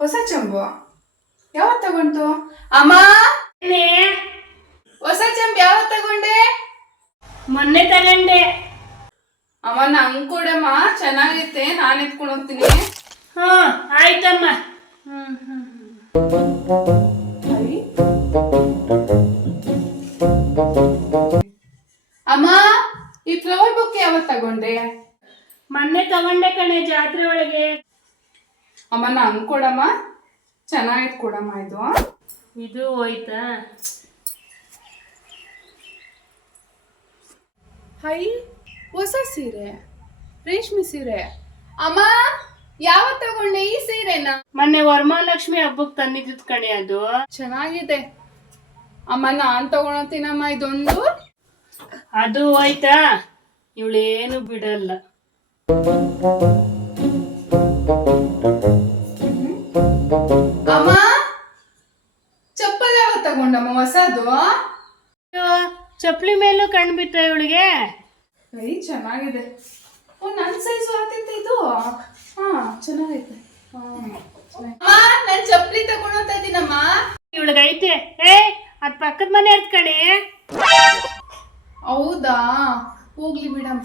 ಹೊಸ ಚಂಬು ಯಾವತ್ ತಗೊಂಡು ಅಮ್ಮ? ಹೊಸ ಚಂಬು ಯಾವತ್ ತಗೊಂಡೆ? ಮೊನ್ನೆ ತಗೊಂಡೆ. ಅಮ್ಮ ನಂಗ್ ಕೊಡಮ್ಮ, ಚೆನ್ನಾಗೈತೆ, ನಾನ್ ಎತ್ಕೊಂಡು ಹೋಗ್ತೀನಿ. ಆಯ್ತಮ್ಮ. ಅಮ್ಮ, ಈ ಫ್ಲವರ್ ಬುಕ್ ಯಾವತ್ ತಗೊಂಡೆ? ಮೊನ್ನೆ ತಗೊಂಡೆ ಕಣೆ, ಜಾತ್ರೆ ಒಳಗೆ. ಅಮ್ಮ ನಂಗ್ ಕೊಡಮ್ಮ, ಚೆನ್ನಾಗೈತ್ ಕೊಡಮ್ಮ. ಇದು ಹೋಯ್ತಾ? ಹೊಸ ಸೀರೆ, ರೇಷ್ಮೆ ಸೀರೆ. ಅಮ್ಮ ಯಾವತ್ ತಗೊಂಡೆ ಈ ಸೀರೆನ? ಮೊನ್ನೆ ವರಮಹಾಲಕ್ಷ್ಮಿ ಹಬ್ಬಕ್ಕೆ ತಂದಿದ್ದು ಕಣೆ, ಅದು ಚೆನ್ನಾಗಿದೆ. ಅಮ್ಮ ನಾನ್ ತಗೊಳತೀನಮ್ಮ ಇದೊಂದು. ಅದು ಹೋಯ್ತಾ? ಇವಳೇನು ಬಿಡಲ್ಲ. ಅಮ್ಮ ಚಪ್ಪಲ್ ಯಾವತ್ ತಗೊಂಡಮ್ಮ ಹೊಸದು? ಚಪ್ಪಲಿ ಮೇಲೂ ಕಣ್ಬಿಟ್ಟ ಇವಳಿಗೆ. ಚೆನ್ನಾಗಿದೆ. ನನ್ ಸೈಜ್ ಆಗ್ತೈತೆ ಇದು. ಚೆನ್ನಾಗೈತೆ. ನನ್ ಚಪ್ಪಲಿ ತಗೊಂಡೋಗ್ತಾ ಇದ್ದೀನಮ್ಮ. ಇವಳಿಗೈತೆ. ಅದ್ ಪಕ್ಕದ ಮನೆ ಅದ್ ಕಣೆ. ಹೌದಾ, ಹೋಗ್ಲಿ ಬಿಡಮ್ಮ.